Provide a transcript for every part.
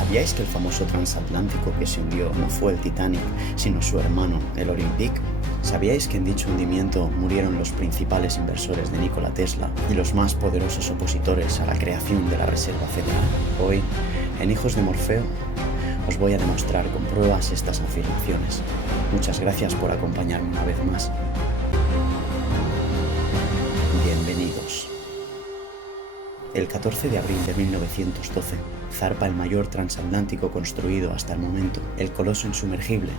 ¿Sabíais que el famoso transatlántico que se hundió no fue el Titanic, sino su hermano, el Olympic? ¿Sabíais que en dicho hundimiento murieron los principales inversores de Nikola Tesla y los más poderosos opositores a la creación de la Reserva Federal? Hoy, en Hijos de Morfeo, os voy a demostrar con pruebas estas afirmaciones. Muchas gracias por acompañarme una vez más. Bienvenidos. El 14 de abril de 1912 zarpa el mayor transatlántico construido hasta el momento, el Coloso Insumergible,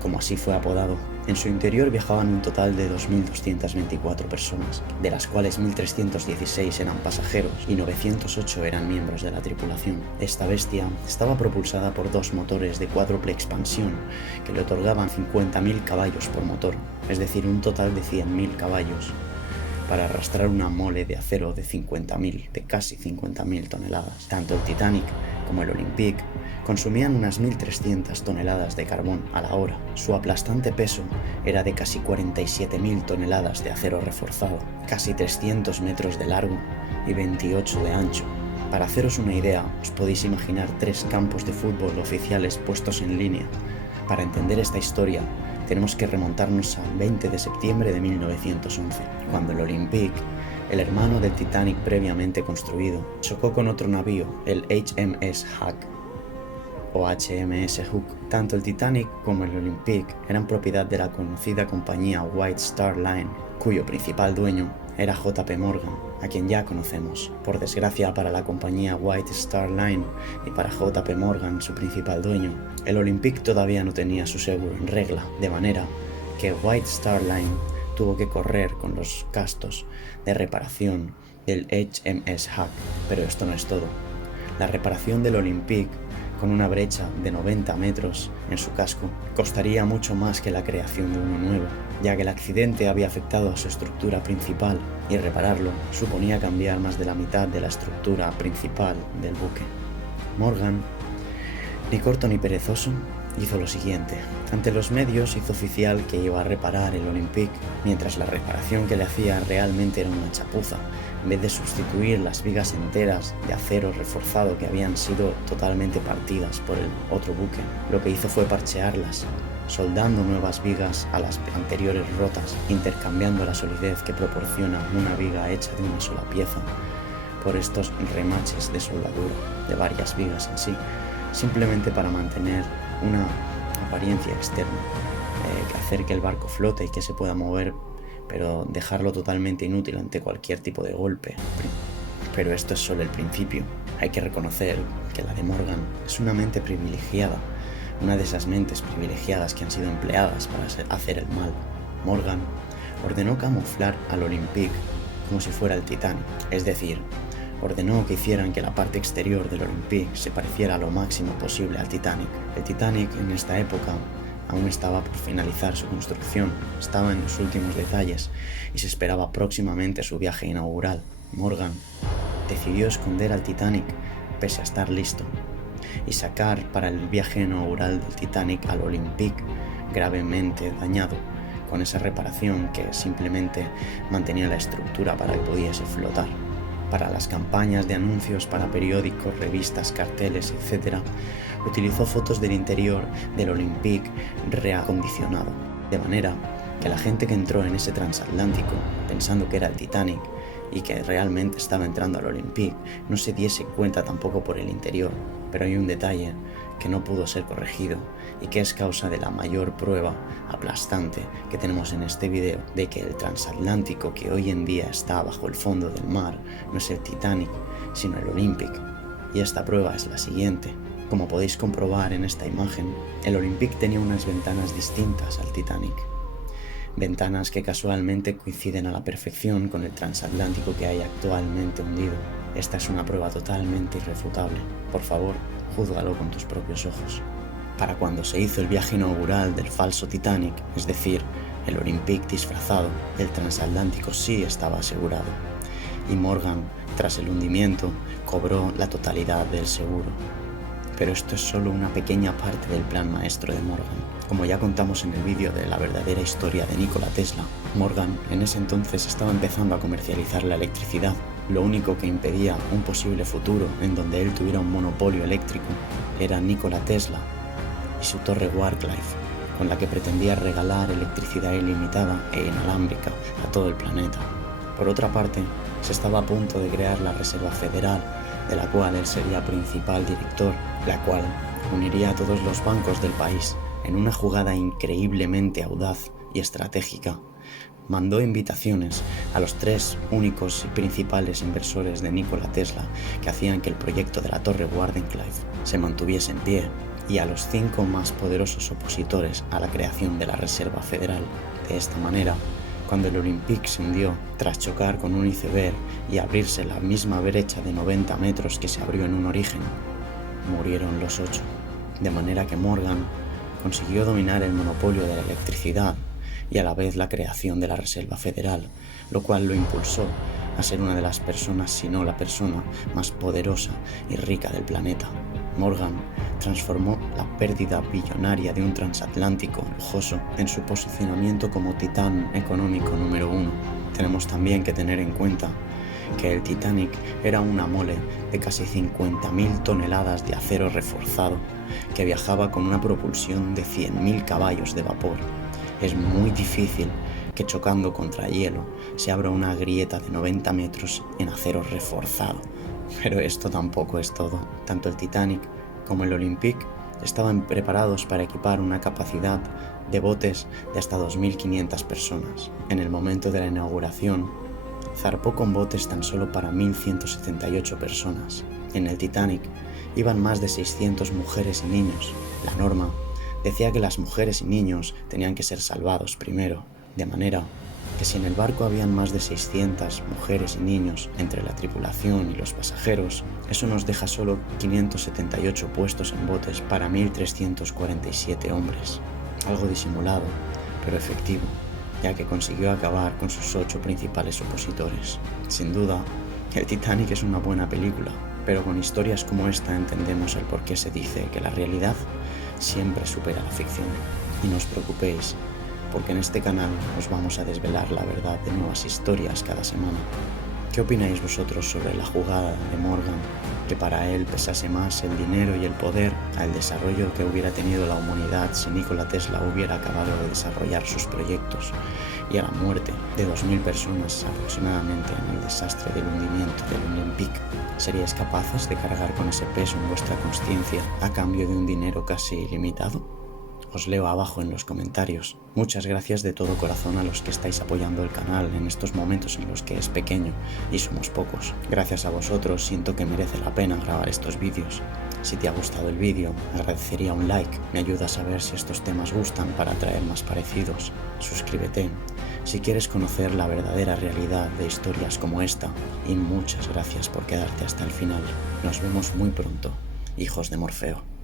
como así fue apodado. En su interior viajaban un total de 2.224 personas, de las cuales 1.316 eran pasajeros y 908 eran miembros de la tripulación. Esta bestia estaba propulsada por dos motores de cuádruple expansión que le otorgaban 50.000 caballos por motor, es decir, un total de 100.000 caballos, para arrastrar una mole de acero de casi 50.000 toneladas. Tanto el Titanic como el Olympic consumían unas 1.300 toneladas de carbón a la hora. Su aplastante peso era de casi 47.000 toneladas de acero reforzado, casi 300 metros de largo y 28 de ancho. Para haceros una idea, os podéis imaginar 3 campos de fútbol oficiales puestos en línea. Para entender esta historia, tenemos que remontarnos al 20 de septiembre de 1911, cuando el Olympic, el hermano del Titanic previamente construido, chocó con otro navío, el HMS Hook o HMS Hook. Tanto el Titanic como el Olympic eran propiedad de la conocida compañía White Star Line, cuyo principal dueño era J.P. Morgan, a quien ya conocemos. Por desgracia para la compañía White Star Line y para J.P. Morgan, su principal dueño, el Olympic todavía no tenía su seguro en regla, de manera que White Star Line tuvo que correr con los gastos de reparación del HMS Hook. Pero esto no es todo. La reparación del Olympic, con una brecha de 90 metros en su casco, costaría mucho más que la creación de uno nuevo, ya que el accidente había afectado a su estructura principal y repararlo suponía cambiar más de la mitad de la estructura principal del buque. Morgan, ni corto ni perezoso, hizo lo siguiente. Ante los medios hizo oficial que iba a reparar el Olympic, mientras la reparación que le hacía realmente era una chapuza. En vez de sustituir las vigas enteras de acero reforzado que habían sido totalmente partidas por el otro buque, lo que hizo fue parchearlas, soldando nuevas vigas a las anteriores rotas, intercambiando la solidez que proporciona una viga hecha de una sola pieza por estos remaches de soldadura de varias vigas en sí, simplemente para mantener una apariencia externa, hacer que el barco flote y que se pueda mover, pero dejarlo totalmente inútil ante cualquier tipo de golpe. Pero esto es solo el principio. Hay que reconocer que la de Morgan es una mente privilegiada, una de esas mentes privilegiadas que han sido empleadas para hacer el mal. Morgan ordenó camuflar al Olympic como si fuera el Titanic, es decir, ordenó que hicieran que la parte exterior del Olympic se pareciera lo máximo posible al Titanic. El Titanic en esta época aún estaba por finalizar su construcción, estaba en los últimos detalles y se esperaba próximamente su viaje inaugural. Morgan decidió esconder al Titanic pese a estar listo y sacar para el viaje inaugural del Titanic al Olympic gravemente dañado, con esa reparación que simplemente mantenía la estructura para que pudiese flotar. Para las campañas de anuncios para periódicos, revistas, carteles, etc., utilizó fotos del interior del Olympic reacondicionado, de manera que la gente que entró en ese transatlántico pensando que era el Titanic y que realmente estaba entrando al Olympic no se diese cuenta tampoco por el interior. Pero hay un detalle que no pudo ser corregido y que es causa de la mayor prueba aplastante que tenemos en este video de que el transatlántico que hoy en día está bajo el fondo del mar no es el Titanic, sino el Olympic. Y esta prueba es la siguiente. Como podéis comprobar en esta imagen, el Olympic tenía unas ventanas distintas al Titanic. Ventanas que casualmente coinciden a la perfección con el transatlántico que hay actualmente hundido. Esta es una prueba totalmente irrefutable. Por favor, júzgalo con tus propios ojos. Para cuando se hizo el viaje inaugural del falso Titanic, es decir, el Olympic disfrazado, el transatlántico sí estaba asegurado. Y Morgan, tras el hundimiento, cobró la totalidad del seguro. Pero esto es solo una pequeña parte del plan maestro de Morgan. Como ya contamos en el vídeo de la verdadera historia de Nikola Tesla, Morgan en ese entonces estaba empezando a comercializar la electricidad. Lo único que impedía un posible futuro en donde él tuviera un monopolio eléctrico era Nikola Tesla y su torre Warcliffe, con la que pretendía regalar electricidad ilimitada e inalámbrica a todo el planeta. Por otra parte, se estaba a punto de crear la Reserva Federal, de la cual él sería principal director, la cual uniría a todos los bancos del país. En una jugada increíblemente audaz y estratégica, mandó invitaciones a los 3 únicos y principales inversores de Nikola Tesla que hacían que el proyecto de la torre Wardenclyffe se mantuviese en pie, y a los 5 más poderosos opositores a la creación de la Reserva Federal. De esta manera, cuando el Olympique se hundió tras chocar con un iceberg y abrirse la misma brecha de 90 metros que se abrió en un origen, murieron los 8. De manera que Morgan consiguió dominar el monopolio de la electricidad y a la vez la creación de la Reserva Federal, lo cual lo impulsó a ser una de las personas, si no la persona, más poderosa y rica del planeta. Morgan transformó la pérdida billonaria de un transatlántico lujoso en su posicionamiento como titán económico número 1. Tenemos también que tener en cuenta que el Titanic era una mole de casi 50.000 toneladas de acero reforzado que viajaba con una propulsión de 100.000 caballos de vapor. Es muy difícil que chocando contra hielo se abra una grieta de 90 metros en acero reforzado. Pero esto tampoco es todo. Tanto el Titanic como el Olympique estaban preparados para equipar una capacidad de botes de hasta 2.500 personas. En el momento de la inauguración, zarpó con botes tan solo para 1.178 personas. En el Titanic iban más de 600 mujeres y niños. La norma decía que las mujeres y niños tenían que ser salvados primero, de manera que si en el barco habían más de 600 mujeres y niños entre la tripulación y los pasajeros, eso nos deja solo 578 puestos en botes para 1.347 hombres. Algo disimulado, pero efectivo, ya que consiguió acabar con sus 8 principales opositores. Sin duda, el Titanic es una buena película, pero con historias como esta entendemos el por qué se dice que la realidad siempre supera la ficción. Y no os preocupéis, porque en este canal os vamos a desvelar la verdad de nuevas historias cada semana. ¿Qué opináis vosotros sobre la jugada de Morgan, que para él pesase más el dinero y el poder al desarrollo que hubiera tenido la humanidad si Nikola Tesla hubiera acabado de desarrollar sus proyectos, y a la muerte de 2.000 personas aproximadamente en el desastre del hundimiento del Olympique? ¿Seríais capaces de cargar con ese peso en vuestra consciencia a cambio de un dinero casi ilimitado? Os leo abajo en los comentarios. Muchas gracias de todo corazón a los que estáis apoyando el canal en estos momentos en los que es pequeño y somos pocos. Gracias a vosotros siento que merece la pena grabar estos vídeos. Si te ha gustado el vídeo, agradecería un like, me ayuda a saber si estos temas gustan para traer más parecidos. Suscríbete si quieres conocer la verdadera realidad de historias como esta, y muchas gracias por quedarte hasta el final. Nos vemos muy pronto, hijos de Morfeo.